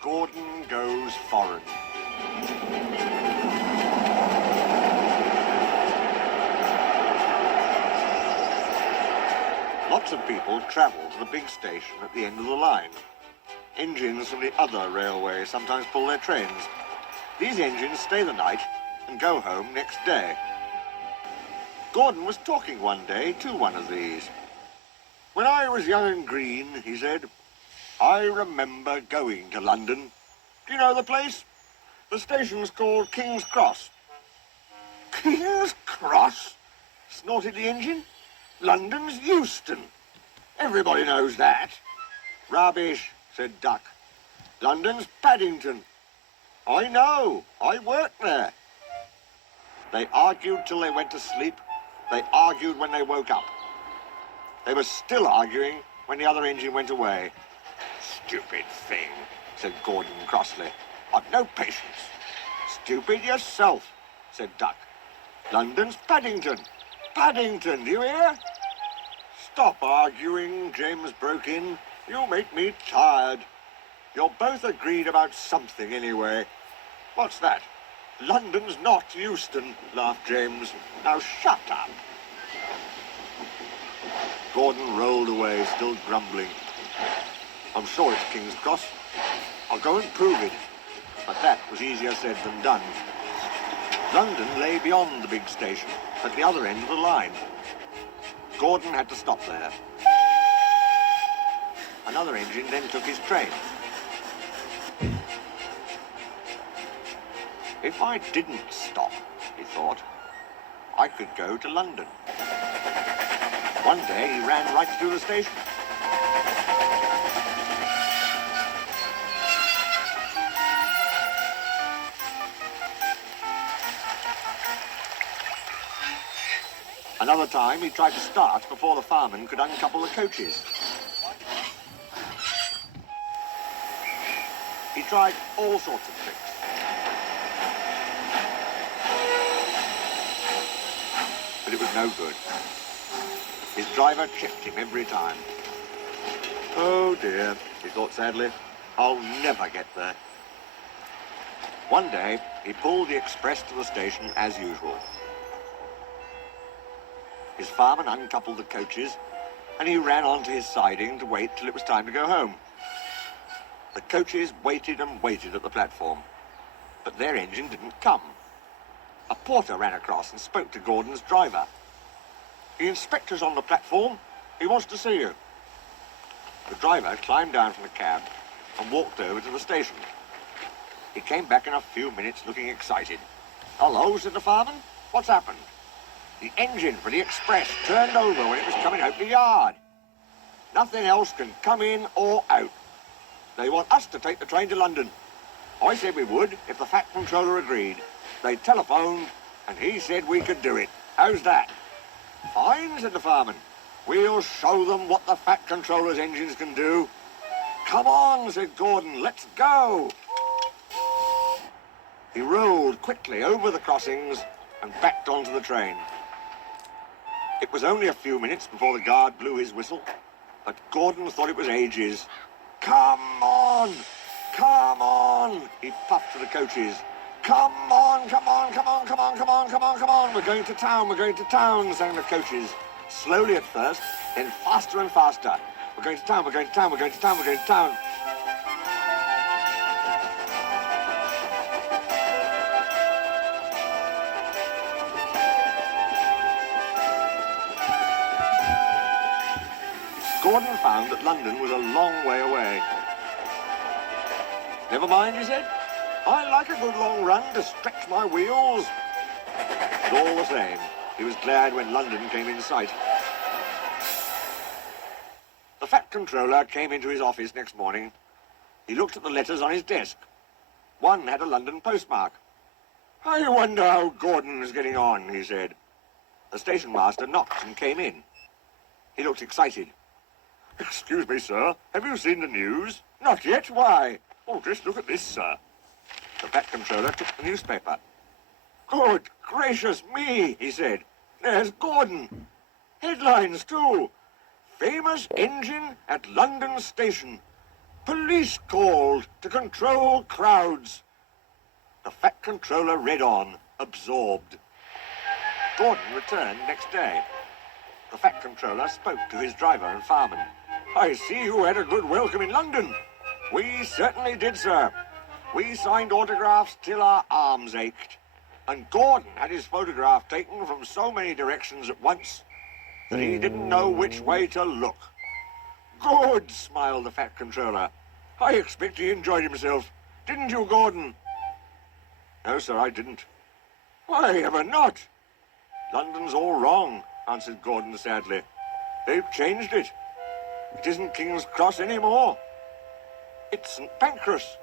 Gordon Goes Foreign. Lots of people travel to the big station at the end of the line. Engines from the other railway sometimes pull their trains. These engines stay the night and go home next day. Gordon was talking one day to one of these. "When I was young and green," he said, "I remember going to London. Do you know the place? The station's called King's Cross." "King's Cross?" snorted the engine. "London's Euston. Everybody knows that." "Rubbish," said Duck. "London's Paddington." "I know. I worked there." They argued till they went to sleep. They argued when they woke up. They were still arguing when the other engine went away. "Stupid thing," said Gordon crossly. "I've no patience." "Stupid yourself," said Duck. "London's Paddington. Paddington, do you hear?" "Stop arguing," James broke in. "You make me tired. You're both agreed about something anyway." "What's that?" "London's not Euston," laughed James. "Now shut up." Gordon rolled away, still grumbling. "I'm sure it's King's Cross. I'll go and prove it." But that was easier said than done. London lay beyond the big station, at the other end of the line. Gordon had to stop there. Another engine then took his train. If I didn't stop, he thought, I could go to London. One day he ran right through the station. Another time he tried to start before the fireman could uncouple the coaches. He tried all sorts of tricks. But it was no good. His driver checked him every time. "Oh dear," he thought sadly, "I'll never get there." One day he pulled the express to the station as usual. His fireman uncoupled the coaches and he ran onto his siding to wait till it was time to go home. The coaches waited and waited at the platform, but their engine didn't come. A porter ran across and spoke to Gordon's driver. "The inspector's on the platform. He wants to see you." The driver climbed down from the cab and walked over to the station. He came back in a few minutes looking excited. "Hello," said the fireman. "What's happened?" "The engine for the express turned over when it was coming out the yard. Nothing else can come in or out. They want us to take the train to London. I said we would if the Fat Controller agreed. They telephoned and he said we could do it. How's that?" "Fine," said the fireman. "We'll show them what the Fat Controller's engines can do." "Come on," said Gordon. "Let's go." He rolled quickly over the crossings and backed onto the train. It was only a few minutes before the guard blew his whistle, but Gordon thought it was ages. "Come on! Come on!" he puffed to the coaches. "Come on, come on, come on, come on, come on, come on, come on. We're going to town, we're going to town," sang the coaches. Slowly at first, then faster and faster. "We're going to town, we're going to town, we're going to town, we're going to town." Gordon found that London was a long way away. "Never mind," he said. "I like a good long run to stretch my wheels." But all the same, he was glad when London came in sight. The Fat Controller came into his office next morning. He looked at the letters on his desk. One had a London postmark. "I wonder how Gordon's getting on," he said. The station master knocked and came in. He looked excited. "Excuse me, sir. Have you seen the news?" "Not yet. Why?" "Oh, just look at this, sir." The Fat Controller took the newspaper. "Good gracious me," he said. "There's Gordon. Headlines, too. Famous engine at London Station. Police called to control crowds. The Fat Controller read on, absorbed. Gordon returned next day. The Fat Controller spoke to his driver and fireman. I see you had a good welcome in London. We certainly did, sir. We signed autographs till our arms ached. And Gordon had his photograph taken from so many directions at once that he didn't know which way to look. Good, smiled the Fat Controller. I expect he enjoyed himself. Didn't you, Gordon? No, sir, I didn't. Why ever not? London's all wrong, answered Gordon sadly. They've changed it. It isn't King's Cross anymore. It's St. Pancras.